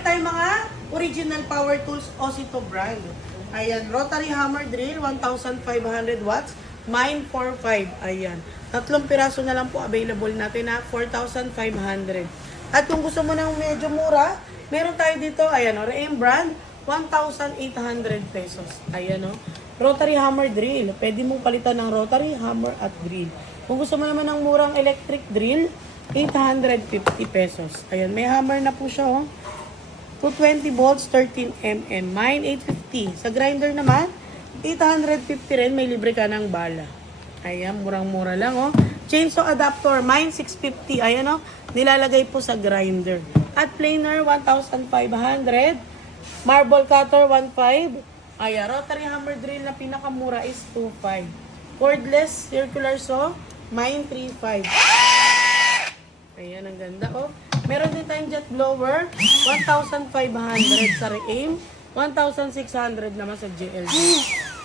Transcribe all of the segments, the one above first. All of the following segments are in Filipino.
meron tayong mga original power tools Osito brand. Ayan, rotary hammer drill, 1,500 watts, mine 4.5. Ayan, 3 piraso na lang po available natin na 4,500. At kung gusto mo ng medyo mura, meron tayo dito, ayan o, Reim brand, 1,800 pesos. Ayan o, rotary hammer drill. Pwede mong palitan ng rotary hammer at drill. Kung gusto mo naman ng murang electric drill, 850 pesos. Ayan, may hammer na po siya o. 220 volts, 13 mm. Mine, 850. Sa grinder naman, 850 rin. May libre ka ng bala. Ayan, murang-mura lang, oh. Chainsaw adapter, mine, 650. Ayan, oh. Nilalagay po sa grinder. At planer, 1,500. Marble cutter, 1,500. Ayan, rotary hammer drill na pinakamura is 2,500. Cordless circular saw, mine, 3,500. Ayan, ang ganda, oh. Meron din tayong jet blower, 1,500 sa Reim, 1,600 naman sa JLG.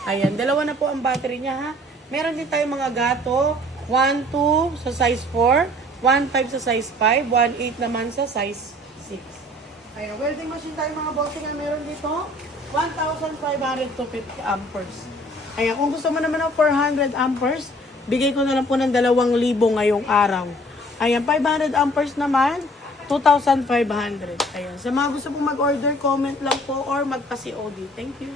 Ayan, dalawa na po ang battery niya, ha. Meron din tayong mga gato, 1,2 sa size 4, 1,5 sa size 5, 1,8 naman sa size 6. Ayan, welding machine tayo mga bossing, meron dito, 1,500 to 50 amperes. Ayan, kung gusto mo naman ng 400 amperes, bigay ko na lang po ng 2,000 ngayong araw. Ayan, 500 amperes naman, 2,500. Ayan. Sa mga gusto pong mag-order, comment lang po or magpa-COD. Thank you.